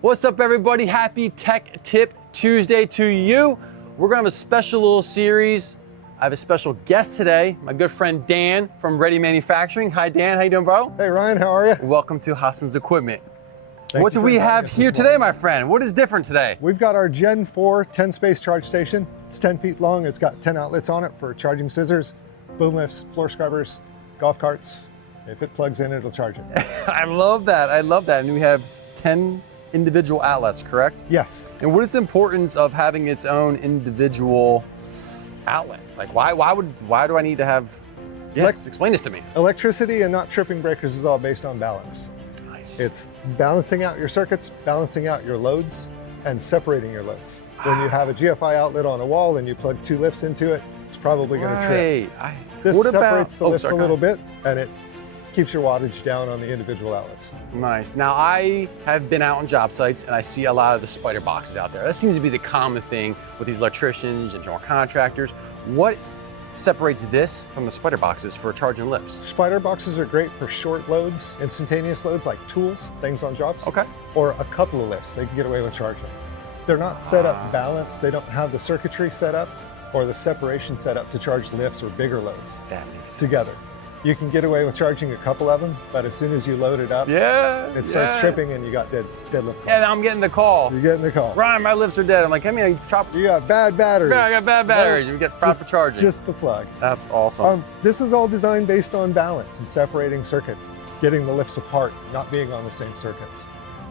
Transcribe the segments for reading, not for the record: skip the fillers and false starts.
What's up, everybody? Happy Tech Tip Tuesday to you. We're gonna have a special little series. I have a special guest today, my good friend Dan from Ready Manufacturing. Hi, Dan. How you doing, bro? Hey, Ryan. How are you? Welcome to Hasan's Equipment. Thank What you do for we inviting have us here this morning. today, my friend? What is different today? We've got our Gen 4 10-space charge station. It's 10 feet long. It's got 10 outlets on it for charging scissors, boom lifts, floor scrubbers, golf carts. If it plugs in, it'll charge it. I love that. I love that. And we have 10 individual outlets, correct? Yes. And what is the importance of having its own individual outlet? Like, why do I need to have? Yes, explain this to me. Electricity and not tripping breakers is all based on balance. Nice. It's balancing out your circuits, balancing out your loads, and separating your loads. When you have a GFI outlet on a wall and you plug 2 lifts into it, it's probably going to trip. Right. This What about- separates the oh, lifts sorry, a go little bit, and it keeps your wattage down on the individual outlets. Nice. Now, I have been out on job sites and I see a lot of the spider boxes out there. That seems to be the common thing with these electricians and general contractors. What separates this from the spider boxes for charging lifts? Spider boxes are great for short loads, instantaneous loads like tools, things on jobs, Okay. or a couple of lifts. They can get away with charging. They're not set up balanced. They don't have the circuitry set up or the separation set up to charge lifts or bigger loads That makes sense. together. You can get away with charging a couple of them, but as soon as you load it up, Yeah. it starts tripping and you got dead lift costs. And I'm getting the call. You're getting the call. Ryan, my lifts are dead. I'm like, I mean, I chop. You got bad batteries. Yeah, I got bad batteries. No, You get it's proper charging. Just the plug. That's awesome. This is all designed based on balance and separating circuits, getting the lifts apart, not being on the same circuits.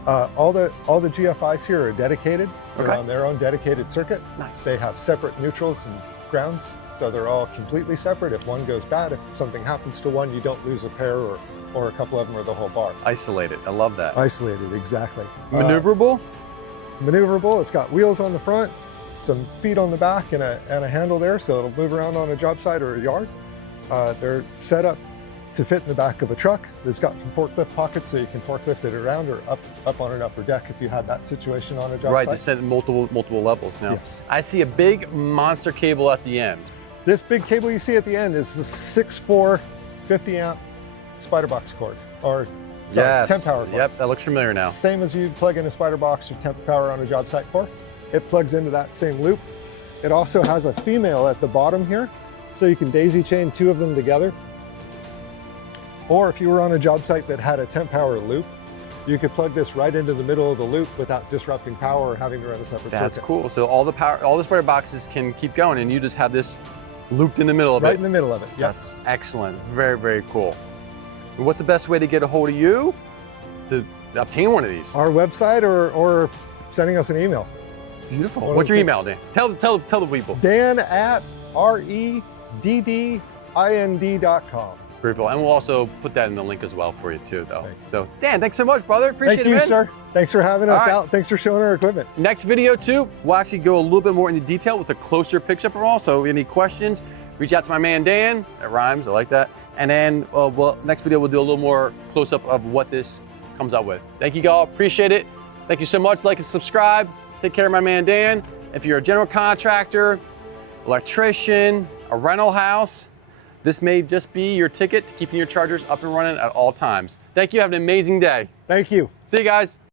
All the GFIs here are dedicated. They're Okay. on their own dedicated circuit. Nice. They have separate neutrals and grounds, so they're all completely separate. If one goes bad, if something happens to one, you don't lose a pair or a couple of them or the whole bar. Isolated. I love that. Isolated, exactly. Maneuverable? Maneuverable. It's got wheels on the front, some feet on the back, and a handle there, so it'll move around on a job site or a yard. They're set up to fit in the back of a truck. It's got some forklift pockets, so you can forklift it around or up on an upper deck if you had that situation on a job Right, site. to send multiple levels now. Yes. I see a big monster cable at the end. This big cable you see at the end is the 6'4", 50 amp spider box cord, or sorry, temp power cord. Yep, that looks familiar now. Same as you'd plug in a spider box or temp power on a job site for. It plugs into that same loop. It also has a female at the bottom here, so you can daisy chain 2 of them together. Or if you were on a job site that had a temp power loop, you could plug this right into the middle of the loop without disrupting power or having to run a separate That's circuit. cool. So all the spider boxes can keep going, and you just have this looped in the middle of Right it. in the middle of it. Yep. That's excellent. Very, very cool. And what's the best way to get a hold of you to obtain one of these? Our website or sending us an email. Beautiful. One of What's the your two. email, Dan? Tell the people. Dan@reddind.com. Beautiful. And we'll also put that in the link as well for you too, though. Thank you. So Dan, thanks so much, brother. Appreciate Thank it, you, man. sir. Thanks for having us All right. out. Thanks for showing our equipment. Next video too, we'll actually go a little bit more into detail with a closer picture of it all. So any questions, reach out to my man Dan. That rhymes, I like that. And then next video we'll do a little more close up of what this comes up with. Thank you all, appreciate it. Thank you so much, like and subscribe. Take care of my man Dan. If you're a general contractor, electrician, a rental house, this may just be your ticket to keeping your chargers up and running at all times. Thank you, have an amazing day. Thank you. See you guys.